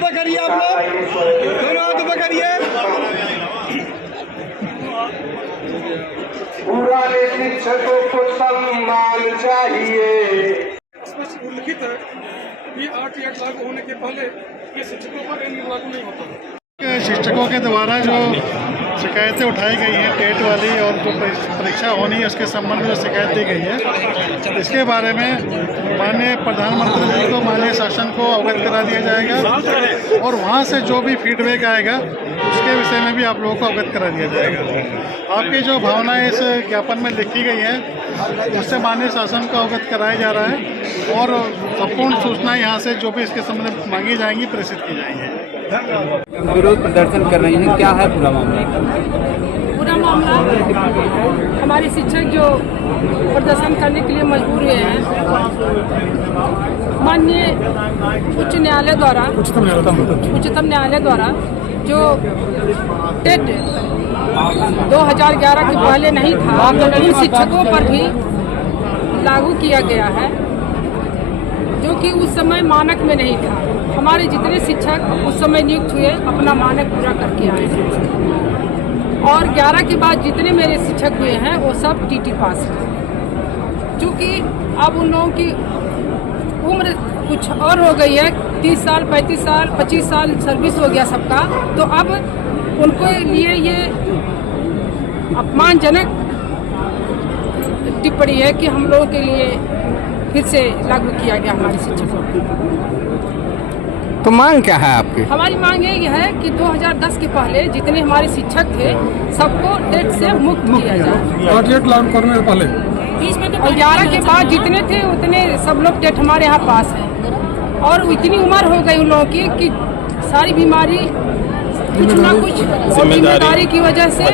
पकड़िए, आप लोग दोनों हाथ पकड़िए। पुराने शिक्षकों को सम्मान चाहिए। उल्लिखित है कि RT एक्ट लागू होने के पहले ये शिक्षकों पर लागू नहीं होता। शिक्षकों के द्वारा जो शिकायतें उठाई गई हैं टेट वाली और जो परीक्षा होनी है उसके संबंध में जो शिकायत दी गई है, इसके बारे में माननीय प्रधानमंत्री जी को, माननीय शासन को अवगत करा दिया जाएगा और वहाँ से जो भी फीडबैक आएगा उसके विषय में भी आप लोगों को अवगत करा दिया जाएगा। आपकी जो भावनाएं इस ज्ञापन में लिखी गई हैं उससे माननीय शासन को अवगत कराया जा रहा है और संपूर्ण सूचनाएं यहाँ से जो भी इसके संबंध में मांगी जाएंगी प्रेषित की जाएंगी। विरोध प्रदर्शन कर रही हैं, क्या है पूरा मामला? पूरा मामला हमारे शिक्षक जो प्रदर्शन करने के लिए मजबूर हुए हैं, माननीय उच्चतम न्यायालय द्वारा जो टेट 2011 के पहले नहीं था उन शिक्षकों पर भी लागू किया गया है, जो कि उस समय मानक में नहीं था। हमारे जितने शिक्षक उस समय नियुक्त हुए अपना मानक पूरा करके आए हैं और 11 के बाद जितने मेरे शिक्षक हुए हैं वो सब TT पास हैं। चूँकि अब उन लोगों की उम्र कुछ और हो गई है, 30 साल 35 साल 25 साल सर्विस हो गया सबका, तो अब उनको लिए ये अपमानजनक टिप्पणी है कि हम लोगों के लिए फिर से लागू किया गया हमारे शिक्षकों को। तो मांग क्या है आपकी? हमारी मांग यही है कि 2010 के पहले जितने हमारे शिक्षक थे सबको टेट से मुक्त किया जाए। RT एक्ट लागू करने से पहले और 11 के बाद जितने थे उतने सब लोग टेट हमारे यहाँ पास हैं और इतनी उम्र हो गई उन लोगों की कि सारी बीमारी कुछ ना कुछ जिम्मेदारी की वजह से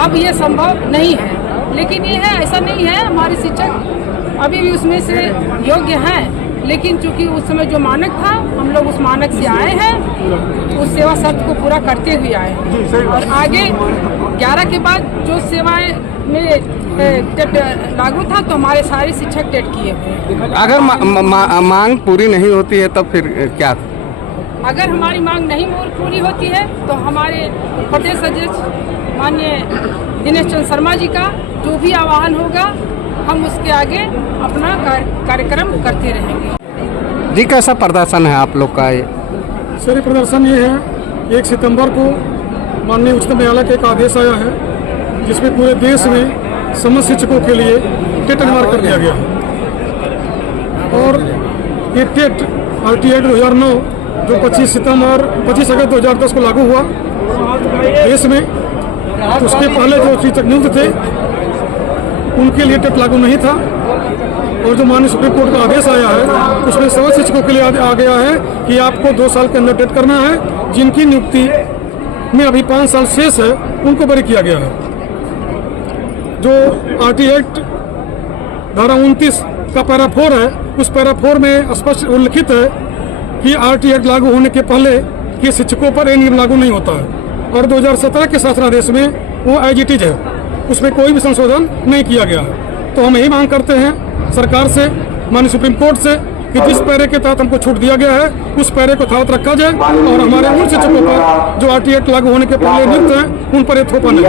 अब ये संभव नहीं है। लेकिन ये है, ऐसा नहीं है, हमारे शिक्षक अभी भी उसमें से योग्य हैं, लेकिन चूंकि उस समय जो मानक था हम लोग उस मानक से आए हैं, उस सेवा शर्त को पूरा करते हुए आए हैं और आगे 11 के बाद जो सेवाएं में टेट लागू था तो हमारे सारे शिक्षक टेट किए हुए। अगर मांग पूरी नहीं होती है तब फिर क्या? अगर हमारी मांग नहीं पूरी होती है तो हमारे प्रदेश अध्यक्ष माननीय दिनेश चंद्र शर्मा जी का जो भी आह्वान होगा हम उसके आगे अपना कार्यक्रम करते रहेंगे। जी, कैसा प्रदर्शन है आप लोग का? ये सर प्रदर्शन ये है, 1 सितंबर को माननीय उच्चतम न्यायालय का एक आदेश आया है जिसमें पूरे देश में समस्त शिक्षकों के लिए टेट अनिवार्य कर दिया गया है और ये टेट RT एक्ट 2009 जो 25 अगस्त 2010 को लागू हुआ देश में, तो उसके पहले जो शिक्षक नियुक्त थे उनके लिए टेट लागू नहीं था और जो माननीय सुप्रीम कोर्ट का आदेश आया है उसमें सभी शिक्षकों के लिए आ गया है कि आपको 2 साल के अंदर टेट करना है। जिनकी नियुक्ति में अभी 5 साल शेष है उनको बरी किया गया है। जो RT एक्ट धारा 29 का पैरा 4 है, उस पैरा 4 में स्पष्ट उल्लिखित है कि RT एक्ट लागू होने के पहले कि शिक्षकों पर ये नियम लागू नहीं होता है और 2017 के शासनादेश में वो एज इट इज है, उसमें कोई भी संशोधन नहीं किया गया है। तो हम यही मांग करते हैं सरकार से, माननीय सुप्रीम कोर्ट से, कि जिस पैरे के तहत हमको छूट दिया गया है उस पैरे को यथावत रखा जाए और हमारे उन शिक्षकों पर जो RT एक्ट लागू होने के पहले नियुक्त हैं उन पर ये थोपा नहीं।